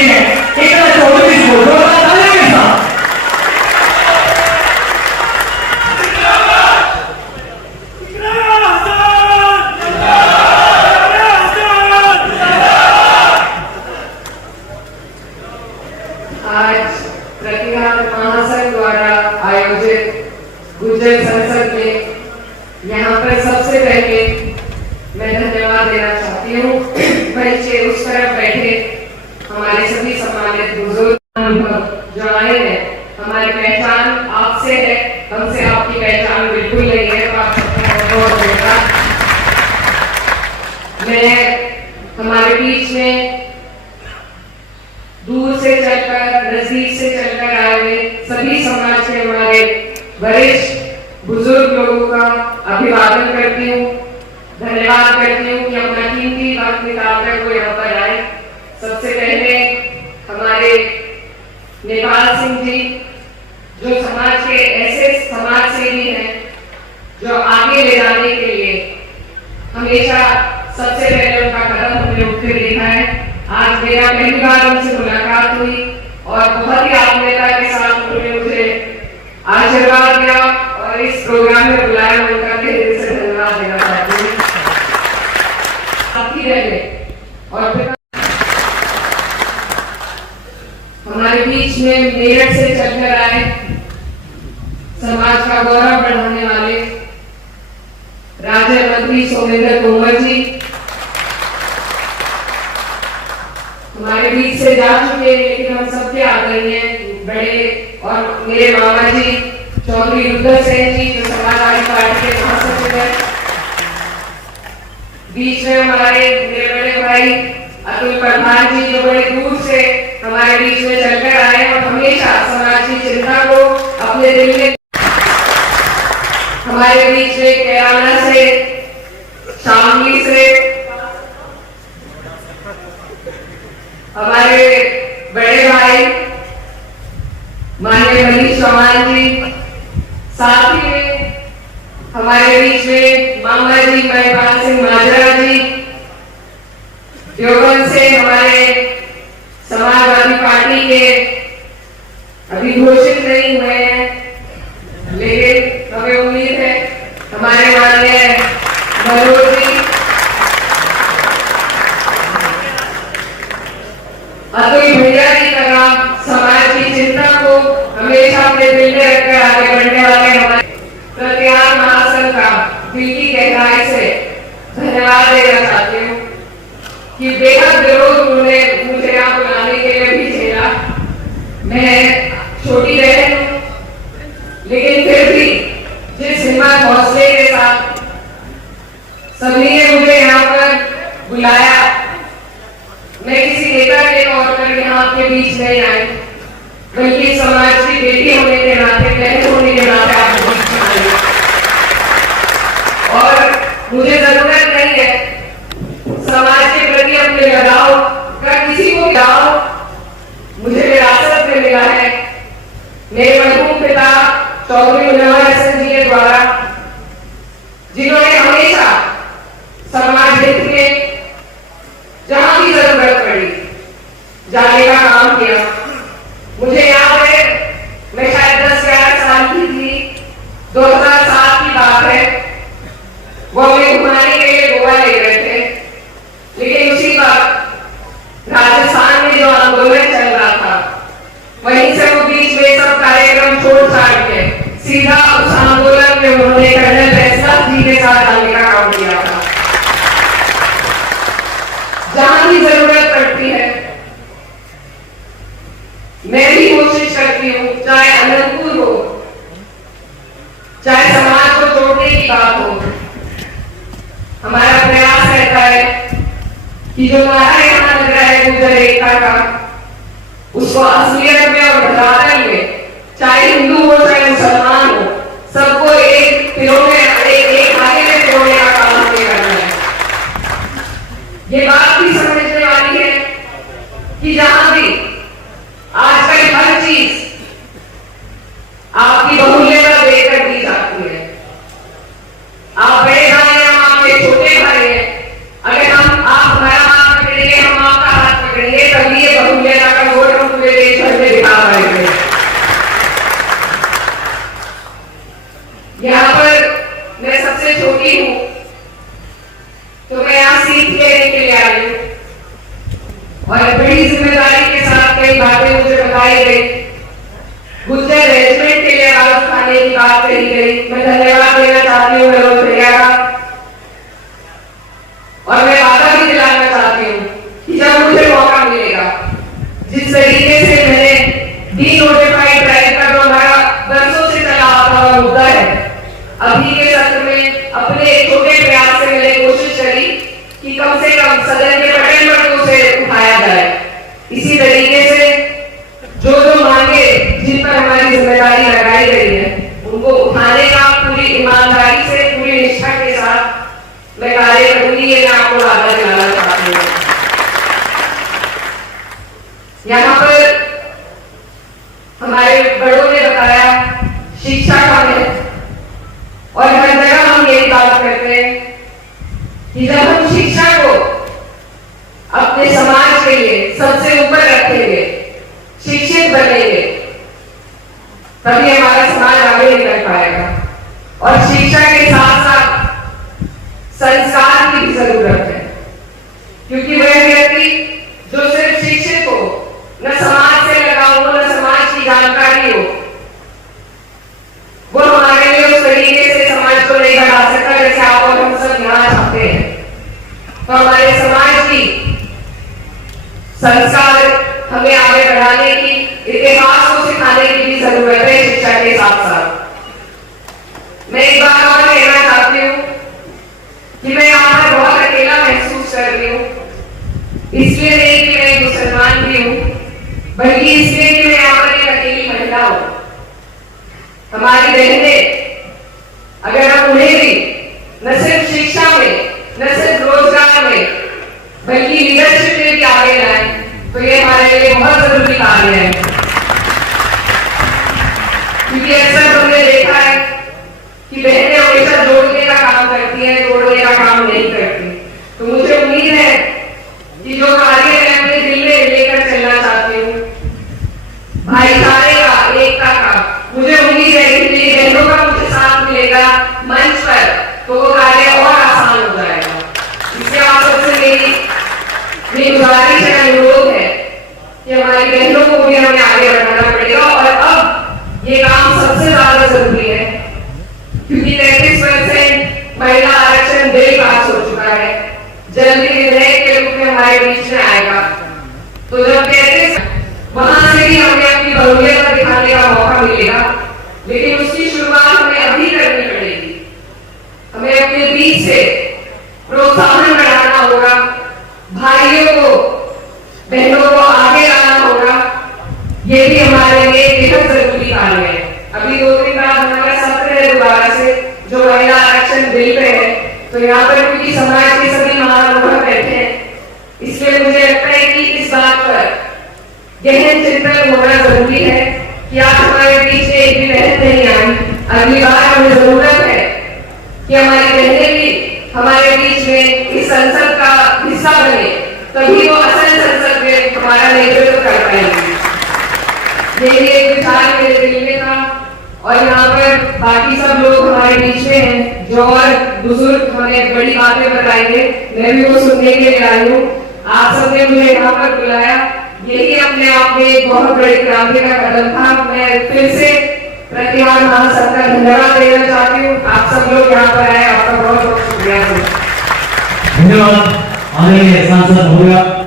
रही है। एक चौधरी को के साथ आज प्रतिभा महासंघ द्वारा आयोजित गुर्जर संसद में यहाँ पर सबसे पहले मैं धन्यवाद देना चाहती हूँ मंच के उस तरफ बैठे हमारे सभी सम्मानित बुजुर्ग जो आए हैं। हमारी पहचान आपसे है, हमसे आपकी पहचान बिल्कुल नहीं है, तो आप सबका बहुत धन्यवाद। मैं हमारे बीच में दूर से चलकर नजदीक से चलकर आए हुए सभी समाज के हमारे वरिष्ठ बुजुर्ग लोगों का अभिवादन करती हूँ, धन्यवाद करती हूँ कि अपना कीमती वक्त निकालकर वो यहाँ पर आए। सबसे पहले हमारे नेपाल सिंह जी जो समाज के ऐसे समाज सेवी हैं जो आगे ले जाने के लिए हमेशा सबसे पहले उनका कदम हमने उठते देखा है। आज मेरा पहली बार उनसे मुलाकात हुई और बहुत ही आत्मीयता के साथ उन्होंने मुझे आशीर्वाद दिया और इस प्रोग्राम में बुलाया। उनका दिल से धन्यवाद देना चाहती हूँ। साथी रहे और हमारे बीच में मेरठ से चलकर आए समाज का गौरव बढ़ाने वाले राज्य मंत्री सोमेंद्र तोमर जी हमारे बीच से जा चुके हैं, लेकिन हम सबके आदरणीय बड़े और मेरे मामा जी चौधरी रुद्र सेन जी जो समाजवादी पार्टी के महासचिव हैं। बीच में हमारे मेरे बड़े भाई अतुल प्रधान जी जो बड़े दूर से हमारे बीच में चलकर आए और हमेशा समाज की चिंता को अपने दिल में। हमारे बीच में केराला से, शामली से हमारे बड़े भाई माननीय मनीष चौहान जी, साथ ही में हमारे बीच में मामा जी महिपाल सिंह माजरा जी, देवबंद से हमारे समाजवादी पार्टी के अभी घोषित नहीं हुए हैं, लेकिन हमें उम्मीद है हमारे माननीय मनोज जी, अतुल भैया की तरह समाज की चिंता को हमेशा अपने दिल में रखकर आगे बढ़ने वाले हमारे प्रतिहार महासंघ का दिल की गहराई से धन्यवाद देना चाहती हूँ कि बेहद विरोध उन्होंने मुझे यहाँ बुलाने के लिए भी झेला। मैं छोटी बहन हूँ, लेकिन फिर भी जिस हिम्मत हौसले के साथ सभी ने मुझे यहाँ पर बुलाया, मैं किसी नेता के तौर पर यहाँ आपके बीच नहीं आई, बल्कि समाज की बेटी होने के नाते, बहन होने के नाते आपके बीच में आई। और मुझे जरूरत नहीं है समाज के प्रति अपने लगाव का किसी को लगाव, मुझे विरासत में मिला है मेरे मरहूम पिता चौधरी मुनव्वर हसन जी के द्वारा, जिन्होंने हमेशा समाज हित में जहां भी जरूरत पड़ी जाने का काम किया। मुझे याद है मैं शायद 10-11 साल की थी, 2007 की बात है, वो हमें घुमाने के लिए गोवा ले गए थे, लेकिन उसी वक्त राजस्थान में जो आंदोलन चल रहा था वहीं से वो बीच में सब कार्यक्रम छोड़ छाड़ के सीधा उस आंदोलन में उन्होंने कर्नल बैसलाल जी के साथ जाने का काम किया था। जहां भी जरूरत पड़ती है मैं भी कोशिश करती हूँ, चाहे अनंतपुर हो, चाहे समाज को जोड़ने की बात हो, हमारा प्रयास रहता है कि जो नारा यहाँ लग रहा है गुर्जर एकता का, उसको असलियत में और धरातल में, चाहे हिंदू हो चाहे मुसलमान हो, सबको एक पिरोने एक धागे में पिरोने का काम हमें करना है। ये बात भी समझने वाली है कि जहां भी आजकल हर चीज आपकी बहुल्यता देकर दी जाती है। आप बड़े भाई हैं, हम आपके छोटे भाई हैं, अगर हम आप हमारा हाथ पकड़ेंगे, हम आपका हाथ पकड़ेंगे, तभी ये बहुल्यता बड़ी जिम्मेदारी के साथ कई बातें मुझे बताई गई। गुज्जर रेजिमेंट के लिए आवाज उठाने की बात कही गई। मैं धन्यवाद देना चाहती हूँ मनोज भैया का, और मैं वादा भी दिलाना चाहती हूँ कि जब मुझे मौका मिलेगा, जिस तरीके से मैंने डी नोटिफाइड ड्राइव का जो हमारा बरसों से चला आता हुआ मुद्दा है, अभी के सत्र में अपने एक छोटे प्रयास से मैंने कोशिश करी कि कम से कम सदन के पटल वर्गों से उठाया जाए। इसी तरीके से जो मांगे जिन पर हमारी जिम्मेदारी लगाई गई है, उनको उठाने का पूरी ईमानदारी से, पूरी निष्ठा के साथ मैं कार्य करूंगी। ये मैं आपको वादा दिलाना चाहती हूँ। यहाँ पर हमारे बड़ों ने बताया शिक्षा का महत्व, और हर जगह हम यही बात करते हैं कि जब हम शिक्षा को अपने समाज के लिए सबसे ऊपर रखेंगे, शिक्षित बनेंगे, तभी हमारा समाज आगे निकल पाएगा। और शिक्षा के साथ साथ संस्कार की भी जरूरत है, क्योंकि वह व्यक्ति जो सिर्फ शिक्षित हो, न समाज से लगा हो, न समाज की जानकारी हो, वो हमारे लिए उस तरीके से समाज को नहीं बढ़ा सकता जैसे आप और हम सब यहाँ चाहते हैं। तो हमारे समाज की संस्कार हमें आगे बढ़ाने की, इतिहास को सिखाने की भी जरूरत है शिक्षा के साथ साथ। मैं एक बात और कहना चाहती हूँ कि मैं यहाँ पर बहुत अकेला महसूस कर रही हूँ, इसलिए नहीं कि मैं मुसलमान भी हूँ, बल्कि इसलिए कि मैं यहाँ पर एक अकेली महिला हूँ। हमारी बहनें, अगर हम उन्हें भी न सिर्फ शिक्षा में, न सिर्फ रोजगार में, बल्कि लीडरशिप में भी आगे लाएं, तो ये हमारे लिए बहुत जरूरी कार्य है। क्योंकि अक्सर हमने देखा है कि बहनें हमेशा जोड़ने का काम करती हैं, तोड़ने का काम नहीं करती। तो मुझे उम्मीद है कि जो कार्य मैं अपने दिल में लेकर चलना चाहती हूँ, भाईचारे का, एकता का, मुझे उम्मीद है कि मेरी बहनों का मुझे साथ मिलेगा मंच पर, तो वो कार्य और आसान हो जाएगा। इसलिए आप सबसे मेरी गुजारिश है, अनुरोध है कि हमारी बहनों को भी हमें आगे बढ़ाना पड़ेगा। और अब ये काम सबसे ज्यादा जरूरी है, क्योंकि 33% महिला आरक्षण बिल पास हो चुका है, जल्दी विधेयक के रूप में हमारे बीच में आएगा। तो जब 33 वहां से भी हमें अपनी बहुल्यता दिखाने का मौका मिलेगा, लेकिन उसकी शुरुआत हमें अभी करनी पड़ेगी। हमें अपने बीच से प्रोत्साहन बढ़ाना होगा, भाइयों को, बहनों को आगे लाना होगा। ये भी हमारे लिए बेहद जरूरी कार्य है। अभी 2 दिन बाद हमारा सत्र है दोबारा से, जो महिला आरक्षण बिल पे है। तो यहाँ पर क्योंकि समाज के सभी महानुभाव बैठे हैं, इसलिए मुझे लगता है कि इस बात पर गहन चिंतन होना जरूरी है कि आज हमारे बीच में एक भी बहन नहीं आई। अगली बार हमें जरूरत है कि हमारी बहनें भी हमारे बीच में इस संसद का हिस्सा बने, तभी वो असल संसद में हमारा नेतृत्व कर पाएंगे। यही एक विचार मेरे दिल में था, और यहाँ पर बाकी सब लोग हमारे बीच में हैं जो और बुजुर्ग हमें बड़ी बातें बताएंगे, मैं भी वो सुनने के लिए आई हूँ। आप सबने मुझे यहाँ पर बुलाया, यही अपने आप में एक बहुत बड़ी क्रांति का कदम था। मैं फिर से प्रतिहार महासंघ का धन्यवाद देना चाहती हूँ। आप सब लोग यहाँ पर आए, आपका बहुत बहुत शुक्रिया। धन्यवाद। आदरणीय सांसद महोदय।